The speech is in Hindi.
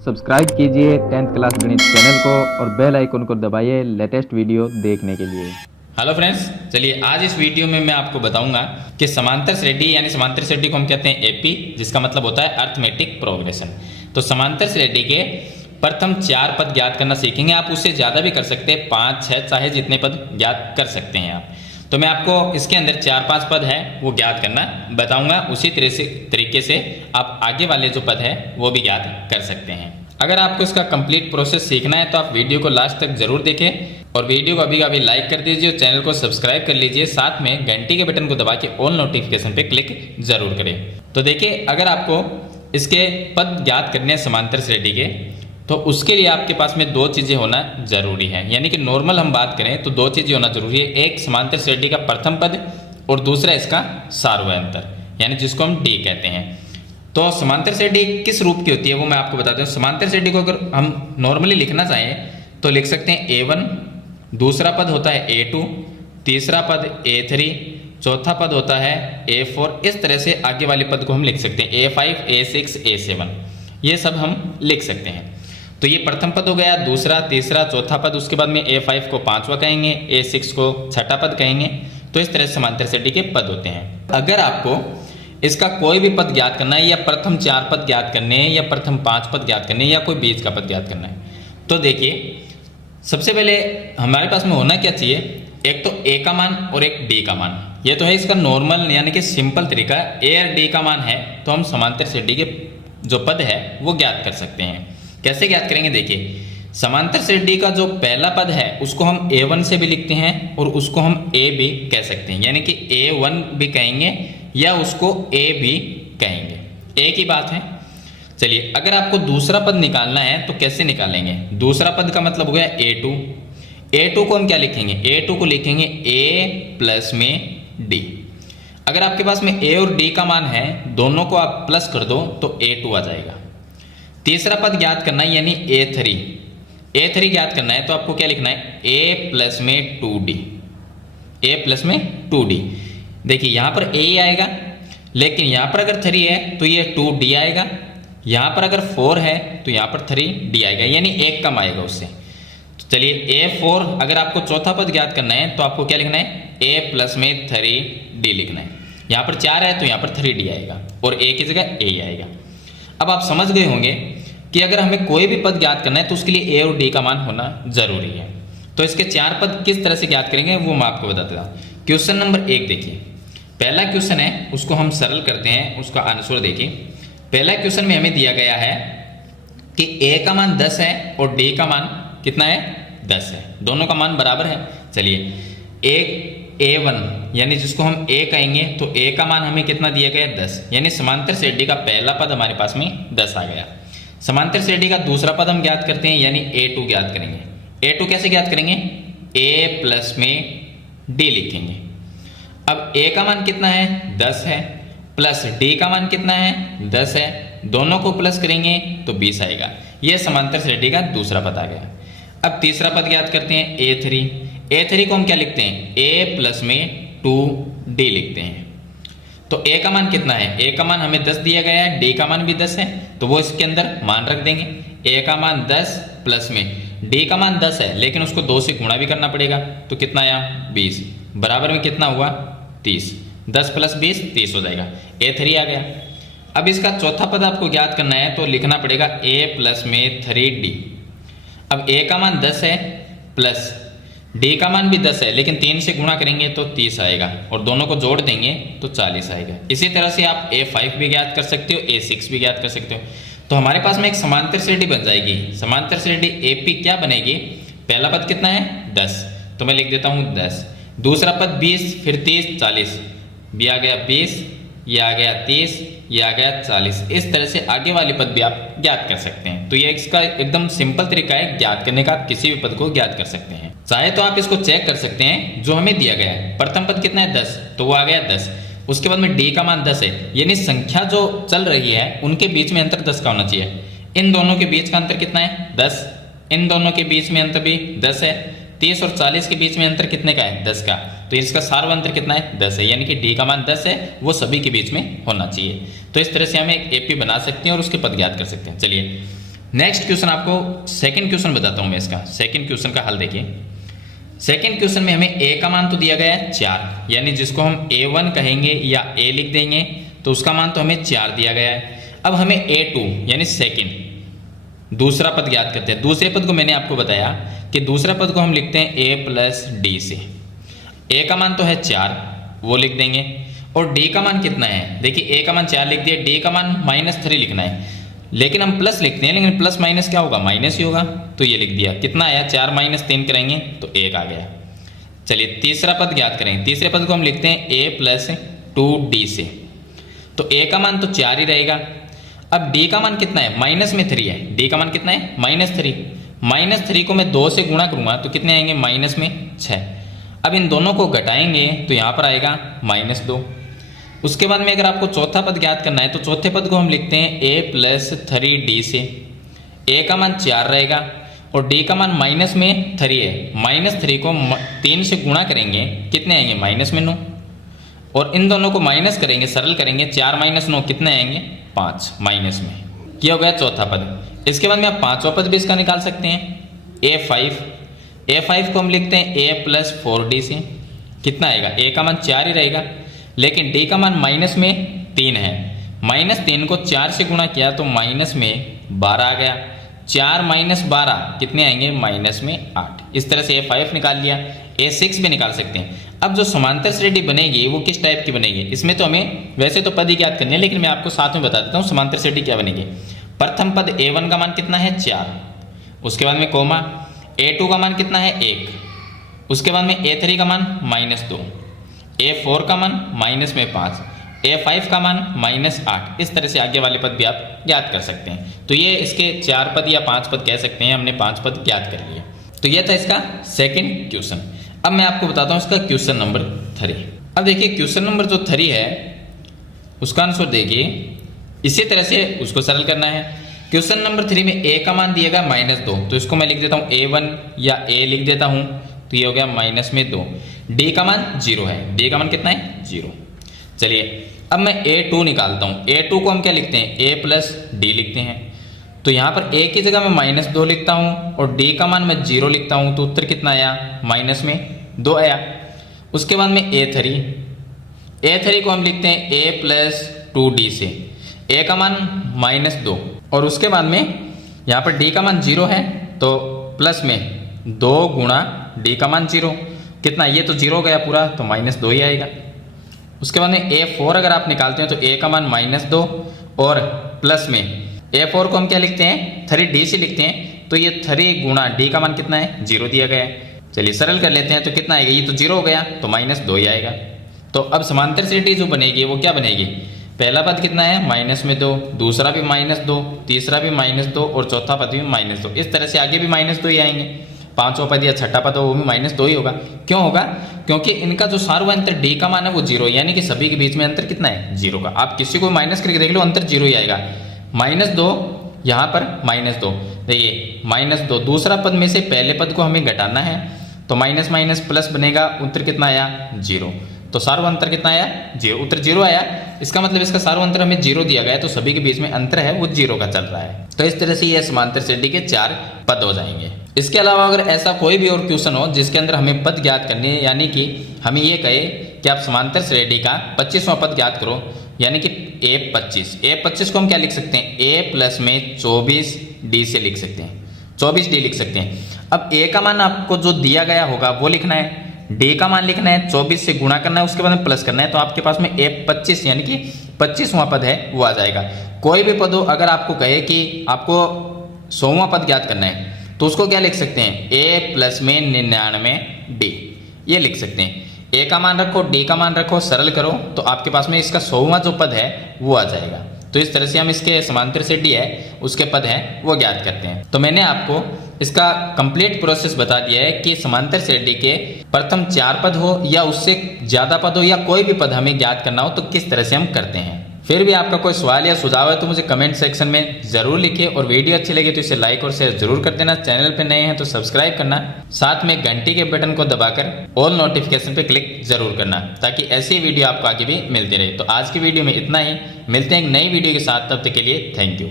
सब्सक्राइब कीजिए 10th क्लास गणित चैनल को और बेल आइकन को दबाइए लेटेस्ट वीडियो देखने के लिए। हेलो फ्रेंड्स, चलिए आज इस वीडियो में मैं आपको बताऊंगा कि समांतर श्रेणी यानी समांतर श्रेणी को हम कहते हैं एपी, जिसका मतलब होता है अर्थमेटिक प्रोग्रेशन। तो समांतर श्रेणी के प्रथम 4 पद ज्ञात करना सीखेंगे। आप उससे ज़्यादा भी कर सकते हैं, 5, 6 चाहे जितने पद ज्ञात कर सकते हैं आप। तो मैं आपको इसके अंदर 4-5 पद है वो ज्ञात करना बताऊंगा। उसी तरीके से आप आगे वाले जो पद है वो भी ज्ञात कर सकते हैं। अगर आपको इसका कंप्लीट प्रोसेस सीखना है तो आप वीडियो को लास्ट तक जरूर देखें और वीडियो को अभी लाइक कर दीजिए और चैनल को सब्सक्राइब कर लीजिए। साथ में घंटी के बटन को दबा के ऑल नोटिफिकेशन पे क्लिक जरूर करें। तो देखिए, अगर आपको इसके पद ज्ञात करने हैं समांतर श्रेणी के, तो उसके लिए आपके पास में 2 चीज़ें होना जरूरी है। यानी कि नॉर्मल हम बात करें तो 2 चीज़ें होना जरूरी है। एक समांतर श्रेणी का प्रथम पद और दूसरा इसका सार्वयंतर, यानी जिसको हम डी कहते हैं। तो समांतर श्रेणी किस रूप की होती है वो मैं आपको बताता हूँ। समांतर श्रेणी को अगर हम नॉर्मली लिखना चाहें तो लिख सकते हैं A1, दूसरा पद होता है A2, तीसरा पद A3, चौथा पद होता है A4। इस तरह से आगे वाले पद को हम लिख सकते हैं A5, A6, A7, ये सब हम लिख सकते हैं। तो ये प्रथम पद हो गया, दूसरा, तीसरा, चौथा पद। उसके बाद में A5 को 5वां कहेंगे, A6 को 6ठा पद कहेंगे। तो इस तरह से समांतर श्रेणी के पद होते हैं। अगर आपको इसका कोई भी पद ज्ञात करना है, या प्रथम 4 पद ज्ञात करने हैं, या प्रथम 5 पद ज्ञात करने हैं, या कोई बीच का पद ज्ञात करना है, तो देखिए सबसे पहले हमारे पास में होना क्या चाहिए, एक तो A का मान और एक D का मान। ये तो है इसका नॉर्मल यानी कि सिंपल तरीका। A और D का मान है तो हम समांतर श्रेणी के जो पद है वो ज्ञात कर सकते हैं। कैसे ज्ञात करेंगे, देखिए समांतर श्रेणी का जो पहला पद है उसको हम A1 से भी लिखते हैं और उसको हम A भी कह सकते हैं, यानी कि A1 भी कहेंगे या उसको A भी कहेंगे, एक ही बात है। चलिए, अगर आपको दूसरा पद निकालना है तो कैसे निकालेंगे। दूसरा पद का मतलब हो गया A2। A2 को हम क्या लिखेंगे, A2 को लिखेंगे A प्लस में D। अगर आपके पास में A और D का मान है, दोनों को आप प्लस कर दो तो A2 आ जाएगा। तीसरा पद ज्ञात करना है यानी A3 ज्ञात करना है तो आपको क्या लिखना है, A प्लस में 2D। A प्लस में 2D। देखिए यहाँ पर A आएगा, लेकिन यहाँ पर अगर 3 है तो ये 2D आएगा। यहाँ पर अगर 4 है तो यहाँ पर 3D आएगा, यानी 1 कम आएगा उससे। तो चलिए A4, अगर आपको चौथा पद ज्ञात करना है तो आपको क्या लिखना है, A प्लस में 3D लिखना है। यहाँ पर 4 है तो यहाँ पर 3D आएगा और A की जगह A आएगा। अब आप समझ गए होंगे कि अगर हमें कोई भी पद ज्ञात करना है तो उसके लिए A और D का मान होना जरूरी है। तो इसके 4 पद किस तरह से ज्ञात करेंगे वो मैं आपको बताता हूँ। क्वेश्चन नंबर 1 देखिए, पहला क्वेश्चन है उसको हम सरल करते हैं, उसका आंसर देखिए। पहला क्वेश्चन में हमें दिया गया है कि A का मान 10 है और D का मान कितना है, 10 है। दोनों का मान बराबर है। चलिए A1 यानी जिसको हम A कहेंगे, तो A का मान हमें कितना दिया गया, 10, यानी समांतर श्रेणी का पहला पद हमारे पास में 10 आ गया। समांतर श्रेणी का दूसरा पद हम ज्ञात करते हैं यानी A2 ज्ञात करेंगे। A2 कैसे ज्ञात करेंगे, A प्लस में D लिखेंगे। अब A का मान कितना है, 10 है, प्लस D का मान कितना है, 10 है, दोनों को प्लस करेंगे तो 20 आएगा। यह समांतर श्रेणी का दूसरा पद आ गया। अब तीसरा पद ज्ञात करते हैं A3 को हम क्या लिखते हैं, A प्लस में 2D लिखते हैं। तो A का मान कितना है, A का मान हमें 10 दिया गया है, D का मान भी 10 है, तो वो इसके अंदर मान रख देंगे। A का मान 10 प्लस में D का मान 10 है, लेकिन उसको 2 से गुणा भी करना पड़ेगा, तो कितना आया, 20, बराबर में कितना हुआ, 30। 10 प्लस 20 30 हो जाएगा। A3 आ गया। अब इसका चौथा पद आपको ज्ञात करना है तो लिखना पड़ेगा A प्लस में 3D। अब A का मान 10 है प्लस D का मान भी 10 है, लेकिन 3 से गुणा करेंगे तो 30 आएगा और दोनों को जोड़ देंगे तो 40 आएगा। इसी तरह से आप A5 भी ज्ञात कर सकते हो, A6 भी ज्ञात कर सकते हो। तो हमारे पास में एक समांतर श्रेणी बन जाएगी। समांतर श्रेणी AP क्या बनेगी, पहला पद कितना है, 10, तो मैं लिख देता हूँ 10। दूसरा पद 20, फिर 30, 40, भी आ गया 20, ये आ गया 30, ये आ गया 40। इस तरह से आगे वाले पद भी आप ज्ञात कर सकते हैं। तो ये इसका एकदम सिंपल तरीका है ज्ञात करने का, आप किसी भी पद को ज्ञात कर सकते हैं। चाहे तो आप इसको चेक कर सकते हैं, जो हमें दिया गया है प्रथम पद कितना है, 10, तो वो आ गया 10। उसके बाद में D का मान 10 है, यानी संख्या जो चल रही है उनके बीच में अंतर 10 का होना चाहिए। इन दोनों के बीच का अंतर कितना है, 10, इन दोनों के बीच में अंतर भी 10 है। 30 और 40 के बीच में अंतर कितने का है, 10 का, तो इसका सार्वअंतर कितना है, 10 है, यानी कि D का मान 10 है, वो सभी के बीच में होना चाहिए। तो इस तरह से हम एक AP बना सकते हैं और उसके पद ज्ञात कर सकते हैं। चलिए नेक्स्ट क्वेश्चन आपको सेकंड क्वेश्चन बताता हूं मैं इसका। सेकंड क्वेश्चन का हल देखिए। सेकंड क्वेश्चन में हमें a का मान तो दिया गया है 4, यानी जिसको हम a1 कहेंगे या a लिख देंगे, तो उसका मान तो हमें 4 दिया गया है। अब हमें a2 यानी सेकंड दूसरा पद ज्ञात करते हैं। दूसरे पद को मैंने आपको बताया कि दूसरा पद को हम लिखते हैं a प्लस डी से। a का मान तो है 4, वो लिख देंगे, और d का मान कितना है, देखिए a का मान 4 लिख दिया, d का मान -3 लिखना है, लेकिन हम प्लस लिखते हैं, लेकिन प्लस माइनस क्या होगा, माइनस ही होगा, तो ये लिख दिया। कितना आया, 4 - 3 करेंगे तो 1 आ गया। चलिए तीसरा पद ज्ञात करेंगे। तीसरे पद को हम लिखते हैं a प्लस 2d से, तो a का मान तो 4 ही रहेगा। अब d का मान कितना है, -3 है, d का मान कितना है, -3। -3 को मैं 2 से गुणा करूंगा तो कितने आएंगे, -6। अब इन दोनों को घटाएंगे तो यहाँ पर आएगा -2। उसके बाद में अगर आपको चौथा पद ज्ञात करना है तो चौथे पद को हम लिखते हैं a प्लस 3d से। a का मान 4 रहेगा और d का मान -3 है। -3 को 3 से गुणा करेंगे, कितने आएंगे, -9, और इन दोनों को माइनस करेंगे, सरल करेंगे, 4 - 9 कितने आएंगे, 5 माइनस में। यह हो गया चौथा पद। इसके बाद में आप पांचवा पद भी इसका निकाल सकते हैं, a5 को हम लिखते हैं a प्लस 4d से। कितना आएगा, a का मान 4 ही रहेगा, लेकिन d का मान -3 है। -3 को 4 से गुणा किया तो -12 आ गया। 4 - 12 कितने आएंगे, -8। इस तरह से a5 निकाल लिया। a6 भी निकाल सकते हैं। अब जो समांतर श्रेणी बनेगी वो किस टाइप की बनेगी, इसमें तो हमें वैसे तो पद ही ज्ञात करने हैं, लेकिन मैं आपको साथ में बता देता हूँ समांतर श्रेणी क्या बनेगी। प्रथम पद a1 का मान कितना है, 4, उसके बाद में कोमा, a2 का मान कितना है, 1, उसके बाद में a3 का मान -2, a4 का मान -5, a5 का मान -8। इस तरह से आगे वाले पद भी आप ज्ञात कर सकते हैं। तो ये इसके 4 पद या 5 पद कह सकते हैं, हमने 5 पद ज्ञात कर लिए। तो ये था इसका सेकंड क्वेश्चन। अब मैं आपको बताता हूँ इसका क्वेश्चन नंबर 3। अब देखिए क्वेश्चन नंबर जो 3 है उसका आंसर देखिए, इसी तरह से उसको सरल करना है। क्वेश्चन नंबर 3 में a का मान दिएगा -2, तो इसको मैं लिख देता हूँ a1 या a लिख देता हूँ, तो ये हो गया -2। d का मान 0 है, d का मान कितना है, 0। चलिए अब मैं a2 निकालता हूँ। a2 को हम क्या लिखते हैं, a प्लस d लिखते हैं, तो यहाँ पर a की जगह मैं -2 लिखता हूँ और d का मान मैं 0 लिखता हूँ, तो उत्तर कितना आया, -2 आया। उसके बाद में a3 को हम लिखते हैं a प्लस 2d से। a का मान -2 और उसके बाद में यहाँ पर d का मान 0 है, तो प्लस में 2 गुणा d का मान 0, कितना, ये तो 0 गया पूरा, तो -2 ही आएगा। उसके बाद में a4 अगर आप निकालते हैं तो a का मान -2 और प्लस में a4 को हम क्या लिखते हैं, 3d से लिखते हैं, तो ये 3 गुणा d का मान कितना है, 0 दिया गया है। चलिए सरल कर लेते हैं, तो कितना आएगा, ये तो 0 हो गया, तो -2 ही आएगा। तो अब समांतर श्रेणी जो बनेगी वो क्या बनेगी, पहला पद कितना है, -2, दूसरा भी -2, तीसरा भी -2 और चौथा पद भी -2। इस तरह से आगे भी -2 ही आएंगे। पांचवा पद या छठा पद हो वो भी -2 ही होगा। क्यों होगा, क्योंकि इनका जो सार्वत्रिक अंतर d का मान है वो 0, यानी कि सभी के बीच में अंतर कितना है, 0 का। आप किसी को माइनस करके देख लो, अंतर 0 ही आएगा। -2 यहाँ पर -2, देखिए -2, दूसरा पद में से पहले पद को हमें घटाना है, तो माइनस माइनस प्लस बनेगा, उत्तर कितना आया, 0। तो सार्व अंतर कितना आया, 0, उत्तर 0 आया। इसका मतलब इसका सार्व अंतर हमें 0 दिया गया है, तो सभी के बीच में अंतर है वो 0 का चल रहा है। तो इस तरह से ये समांतर श्रेणी के 4 पद हो जाएंगे। इसके अलावा अगर ऐसा कोई भी और क्वेश्चन हो जिसके अंदर हमें पद ज्ञात करने हैं, यानी कि हमें ये कहे कि आप समांतर श्रेणी का 25वां पद ज्ञात करो, यानी कि a25 को हम क्या लिख सकते हैं, a प्लस में 24d से लिख सकते हैं, 24d लिख सकते हैं। अब a का मान आपको जो दिया गया होगा वो लिखना है, d का मान लिखना है, 24 से गुणा करना है, उसके बाद में प्लस करना है, तो आपके पास में a25 यानी कि 25वां पद है वो आ जाएगा। कोई भी पद हो, अगर आपको कहे कि आपको 100वां पद ज्ञात करना है तो उसको क्या लिख सकते हैं, a प्लस में 99d, ये लिख सकते हैं। a का मान रखो, d का मान रखो, सरल करो, तो आपके पास में इसका 100वां जो पद है वो आ जाएगा। तो इस तरह से हम इसके समांतर श्रेणी है उसके पद हैं वो ज्ञात करते हैं। तो मैंने आपको इसका कंप्लीट प्रोसेस बता दिया है कि समांतर श्रेणी के प्रथम 4 पद हो या उससे ज़्यादा पद हो या कोई भी पद हमें ज्ञात करना हो तो किस तरह से हम करते हैं। फिर भी आपका कोई सवाल या सुझाव है तो मुझे कमेंट सेक्शन में ज़रूर लिखिए, और वीडियो अच्छी लगे तो इसे लाइक और शेयर जरूर कर देना। चैनल पर नए हैं तो सब्सक्राइब करना, साथ में घंटी के बटन को दबाकर ऑल नोटिफिकेशन पे क्लिक जरूर करना, ताकि ऐसी वीडियो आपको आगे भी मिलती रहे। तो आज की वीडियो में इतना ही, मिलते हैं एक नई वीडियो के साथ, तब तक के लिए थैंक यू।